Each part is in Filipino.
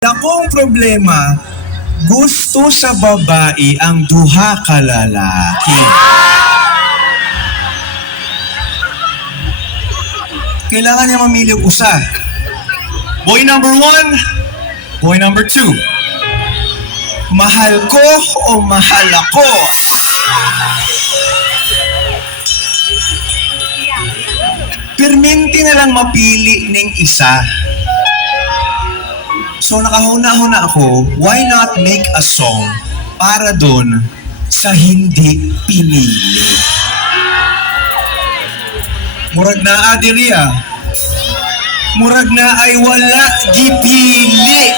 Dakong problema, gusto sa babae ang duha ka lalaki. Kailangan niya mamili og usa. Boy number 1, boy number 2. Mahal ko o mahal ako? Perminti na lang mapili ning isa. So nakahuna-huna ako, why not make a song para doon sa hindi pinili? Murag na adiriya. Murag na ay wala gipili.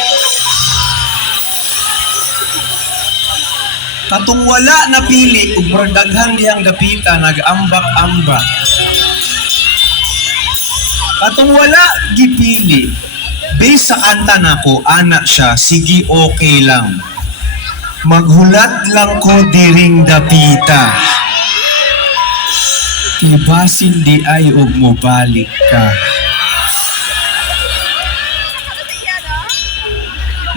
Katong wala napili, ug murag daghan diyang dapita nag-ambak-ambak. Katong wala gipili, based sa kanta nako, ana siya, sige okay lang. Maghulat lang ko diring dapita. Ibasin di ay og mobalik ka.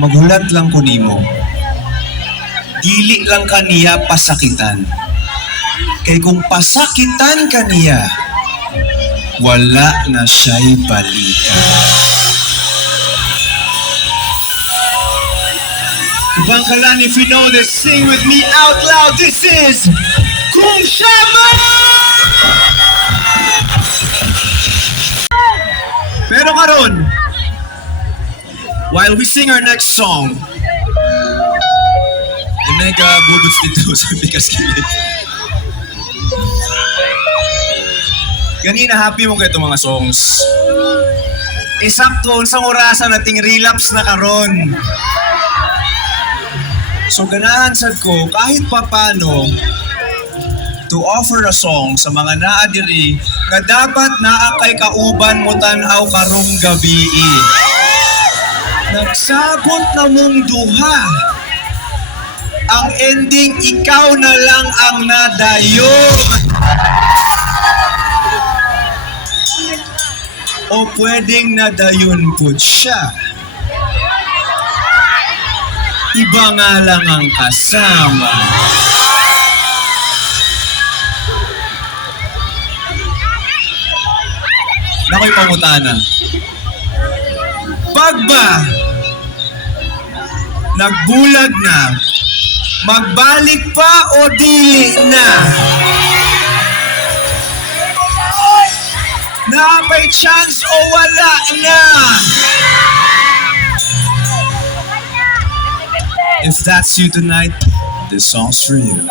Maghulat lang ko nimo. Dili lang kaniya pasakitan. Kay kung pasakitan kaniya, wala na siya'y balikan. Bangkalan, if you know this, sing with me out loud. This is Kung Shama! Pero karon, while we sing our next song, Inega bubuts dito sa bigas kilit. Ganina, happy mo kayo itong mga songs. Isakto, sa orasan nating relapse na karon. So ganahan sad ko kahit papano to offer a song sa mga naa diri nga dapat naa kay kauban mo tan-aw karong gabi. Nagsabot na mong duha. Ang ending, ikaw na lang ang nadayon. O pwedeng nadayon po siya. Iba nga lang ang kasama. Nakoy pangutana. Pag ba nagbulag na, magbalik pa o dili na? Na may chance o wala na? If that's you tonight, this song's for you.